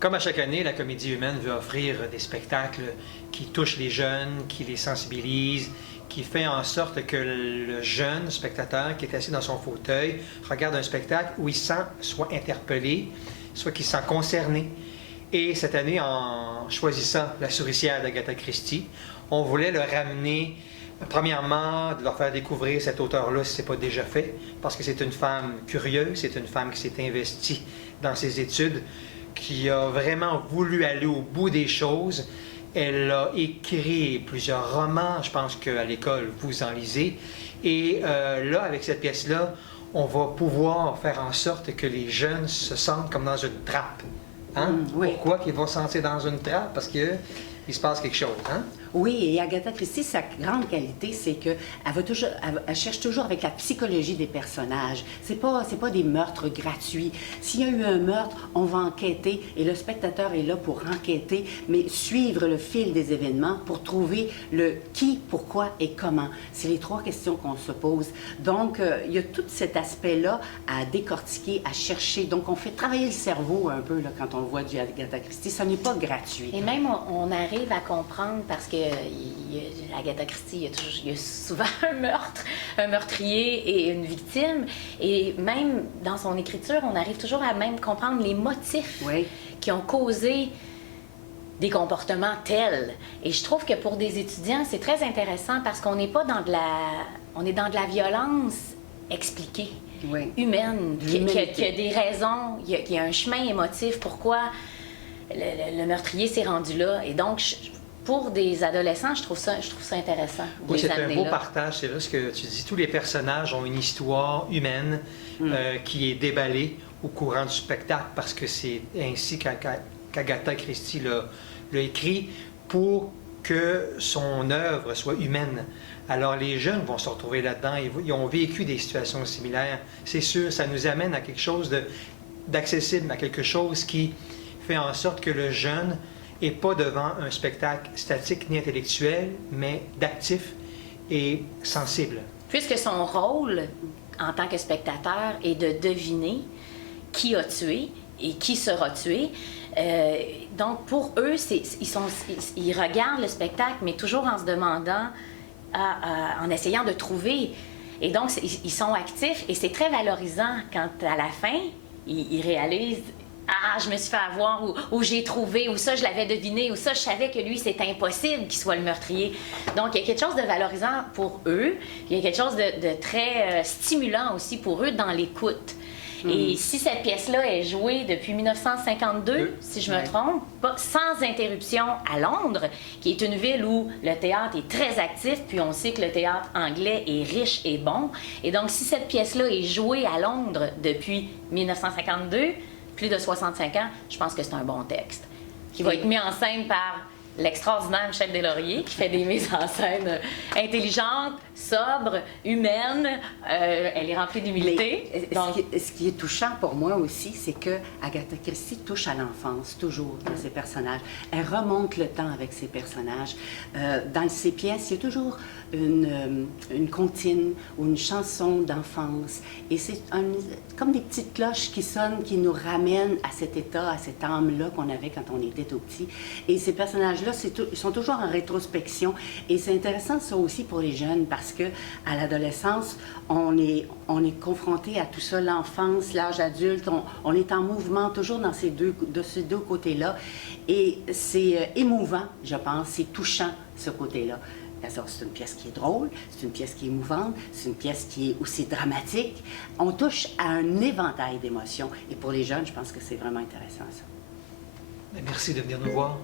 Comme à chaque année, la Comédie humaine veut offrir des spectacles qui touchent les jeunes, qui les sensibilisent, qui fait en sorte que le jeune spectateur qui est assis dans son fauteuil regarde un spectacle où il se sent soit interpellé, soit qu'il se sent concerné. Et cette année, en choisissant La Souricière d'Agatha Christie, on voulait le ramener, premièrement, de leur faire découvrir cet auteur-là si ce n'est pas déjà fait, parce que c'est une femme curieuse, c'est une femme qui s'est investie dans ses études, qui a vraiment voulu aller au bout des choses. Elle a écrit plusieurs romans, je pense qu'à l'école, vous en lisez. Et là, avec cette pièce-là, on va pouvoir faire en sorte que les jeunes se sentent comme dans une trappe. Hein? Oui. Pourquoi qu'ils vont se sentir dans une trappe? Parce qu'il se passe quelque chose. Hein? Oui, et Agatha Christie, sa grande qualité, c'est qu'elle elle cherche toujours avec la psychologie des personnages. C'est pas des meurtres gratuits. S'il y a eu un meurtre, on va enquêter et le spectateur est là pour enquêter, mais suivre le fil des événements pour trouver le qui, pourquoi et comment. C'est les trois questions qu'on se pose. Donc, il y a tout cet aspect-là à décortiquer, à chercher. Donc, on fait travailler le cerveau un peu là, quand on voit du Agatha Christie. Ça n'est pas gratuit. Et même, on arrive à comprendre parce que Agatha Christie, il y a souvent un meurtrier et une victime. Et même dans son écriture, on arrive toujours à même comprendre les motifs qui ont causé des comportements tels. Et je trouve que pour des étudiants, c'est très intéressant parce qu'on n'est pas dans de la... On est dans de la violence expliquée, humaine, qui a des raisons, il y a un chemin émotif, pourquoi le meurtrier s'est rendu là. Et donc, pour des adolescents, je trouve ça intéressant. Oui, c'est un beau partage. C'est vrai ce que tu dis. Tous les personnages ont une histoire humaine qui est déballée au courant du spectacle parce que c'est ainsi qu'Agatha Christie l'a écrit pour que son œuvre soit humaine. Alors les jeunes vont se retrouver là-dedans. Ils ont vécu des situations similaires. C'est sûr, ça nous amène à quelque chose d'accessible, à quelque chose qui fait en sorte que le jeune et pas devant un spectacle statique ni intellectuel, mais d'actif et sensible. Puisque son rôle en tant que spectateur est de deviner qui a tué et qui sera tué, donc pour eux, ils regardent le spectacle, mais toujours en se demandant, en essayant de trouver. Et donc, ils sont actifs et c'est très valorisant quand à la fin, ils réalisent « Ah, je me suis fait avoir » ou « J'ai trouvé » ou « Ça, je l'avais deviné » ou « Ça, je savais que lui, c'est impossible qu'il soit le meurtrier ». Donc, il y a quelque chose de valorisant pour eux. Il y a quelque chose de très stimulant aussi pour eux dans l'écoute. Et si cette pièce-là est jouée depuis 1952, si je me trompe, sans interruption à Londres, qui est une ville où le théâtre est très actif, puis on sait que le théâtre anglais est riche et bon. Et donc, si cette pièce-là est jouée à Londres depuis 1952, plus de 65 ans, je pense que c'est un bon texte, qui va être mis en scène par l'extraordinaire Michel Deslauriers, qui fait des mises en scène intelligentes, sobres, humaines. Elle est remplie d'humilité. Donc... Ce qui est touchant pour moi aussi, c'est que Agatha Christie touche à l'enfance, toujours, dans ses personnages. Elle remonte le temps avec ses personnages. Dans ses pièces, il y a toujours une comptine ou une chanson d'enfance. Et c'est comme des petites cloches qui sonnent, qui nous ramènent à cet état, à cette âme-là qu'on avait quand on était tout petit. Et ces personnages-là, ils sont toujours en rétrospection. Et c'est intéressant, ça aussi, pour les jeunes, parce que à l'adolescence, on est confronté à tout ça, l'enfance, l'âge adulte, on est en mouvement toujours de ces deux côtés-là. Et c'est émouvant, je pense, c'est touchant, ce côté-là. C'est une pièce qui est drôle, c'est une pièce qui est émouvante, c'est une pièce qui est aussi dramatique. On touche à un éventail d'émotions. Et pour les jeunes, je pense que c'est vraiment intéressant, ça. Merci de venir nous voir.